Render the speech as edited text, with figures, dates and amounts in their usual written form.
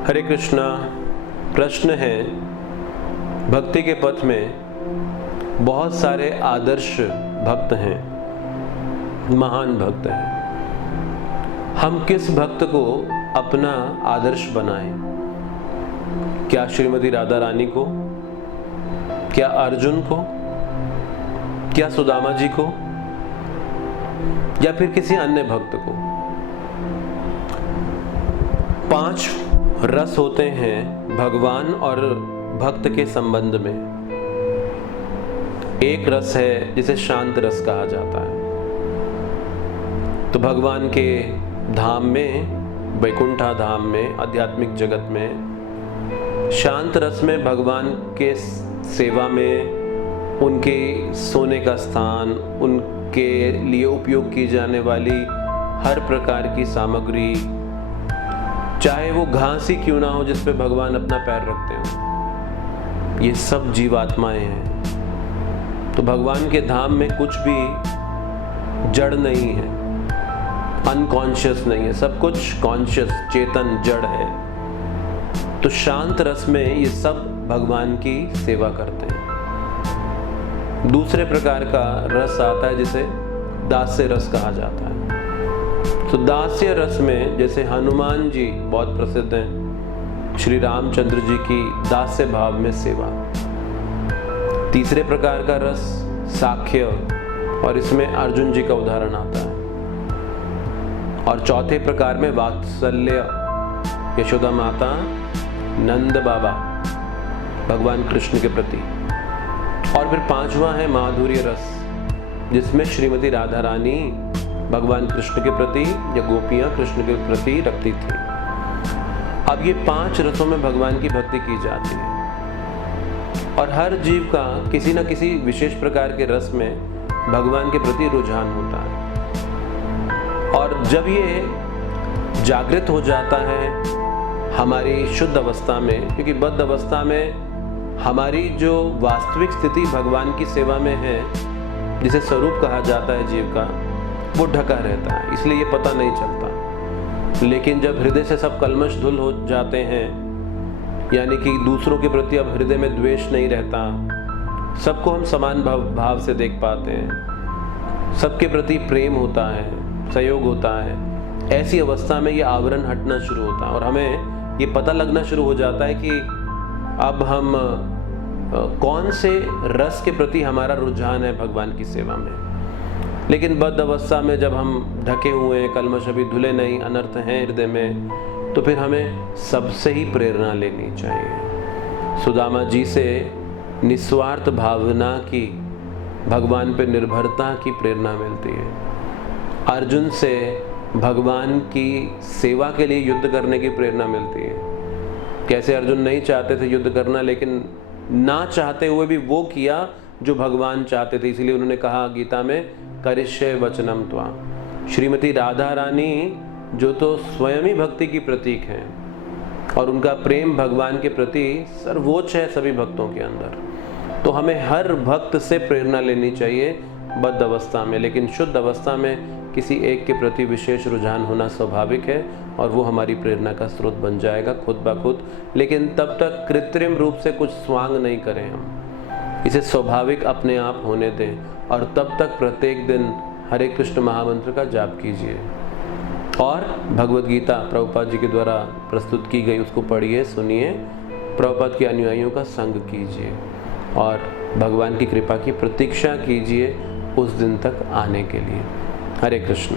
हरे कृष्णा। प्रश्न है, भक्ति के पथ में बहुत सारे आदर्श भक्त हैं, महान भक्त हैं। हम किस भक्त को अपना आदर्श बनाएं? क्या श्रीमती राधा रानी को, क्या अर्जुन को, क्या सुदामा जी को, या फिर किसी अन्य भक्त को? 5 रस होते हैं भगवान और भक्त के संबंध में। एक रस है जिसे शांत रस कहा जाता है। तो भगवान के धाम में, वैकुंठा धाम में, आध्यात्मिक जगत में शांत रस में भगवान के सेवा में, उनके सोने का स्थान, उनके लिए उपयोग की जाने वाली हर प्रकार की सामग्री, चाहे वो घास ही क्यों ना हो जिस पे भगवान अपना पैर रखते हो, ये सब जीवात्माएं हैं। तो भगवान के धाम में कुछ भी जड़ नहीं है, अनकॉन्शियस नहीं है, सब कुछ कॉन्शियस, चेतन, जड़ है। तो शांत रस में ये सब भगवान की सेवा करते हैं। दूसरे प्रकार का रस आता है जिसे दास्य रस कहा जाता है। तो दास्य रस में जैसे हनुमान जी बहुत प्रसिद्ध हैं, श्री रामचंद्र जी की दास्य भाव में सेवा। तीसरे प्रकार का रस साख्य, और इसमें अर्जुन जी का उदाहरण आता है। और चौथे प्रकार में वात्सल्य, यशोदा माता, नंद बाबा, भगवान कृष्ण के प्रति। और फिर 5वां है माधुर्य रस, जिसमें श्रीमती राधा रानी भगवान कृष्ण के प्रति या गोपियां कृष्ण के प्रति रखती थी। अब ये 5 रसों में भगवान की भक्ति की जाती है और हर जीव का किसी न किसी विशेष प्रकार के रस में भगवान के प्रति रुझान होता है। और जब ये जागृत हो जाता है हमारी शुद्ध अवस्था में, क्योंकि बद्ध अवस्था में हमारी जो वास्तविक स्थिति भगवान की सेवा में है, जिसे स्वरूप कहा जाता है जीव का, वो ढका रहता है, इसलिए ये पता नहीं चलता। लेकिन जब हृदय से सब कल्मश धुल हो जाते हैं, यानी कि दूसरों के प्रति अब हृदय में द्वेष नहीं रहता, सबको हम समान भाव से देख पाते हैं, सबके प्रति प्रेम होता है, सहयोग होता है, ऐसी अवस्था में ये आवरण हटना शुरू होता है और हमें ये पता लगना शुरू हो जाता है कि अब हम कौन से रस के प्रति हमारा रुझान है भगवान की सेवा में। लेकिन बद्ध अवस्था में जब हम ढके हुए हैं, कल्मश अभी धुले नहीं, अनर्थ हैं हृदय में, तो फिर हमें सबसे ही प्रेरणा लेनी चाहिए। सुदामा जी से निस्वार्थ भावना की, भगवान पे निर्भरता की प्रेरणा मिलती है। अर्जुन से भगवान की सेवा के लिए युद्ध करने की प्रेरणा मिलती है। कैसे अर्जुन नहीं चाहते थे युद्ध करना, लेकिन ना चाहते हुए भी वो किया जो भगवान चाहते थे। इसीलिए उन्होंने कहा गीता में, करिष्ये वचनम त्वाम। श्रीमती राधा रानी जो तो स्वयं ही भक्ति की प्रतीक हैं और उनका प्रेम भगवान के प्रति सर्वोच्च है सभी भक्तों के अंदर। तो हमें हर भक्त से प्रेरणा लेनी चाहिए बद्ध अवस्था में, लेकिन शुद्ध अवस्था में किसी एक के प्रति विशेष रुझान होना स्वाभाविक है और वो हमारी प्रेरणा का स्रोत बन जाएगा खुद ब खुद। लेकिन तब तक कृत्रिम रूप से कुछ स्वांग नहीं करें, हम इसे स्वाभाविक अपने आप होने दें और तब तक प्रत्येक दिन हरे कृष्ण महामंत्र का जाप कीजिए और भगवद गीता प्रभुपाद जी के द्वारा प्रस्तुत की गई उसको पढ़िए, सुनिए, प्रभुपाद के अनुयायियों का संग कीजिए और भगवान की कृपा की प्रतीक्षा कीजिए उस दिन तक आने के लिए। हरे कृष्ण।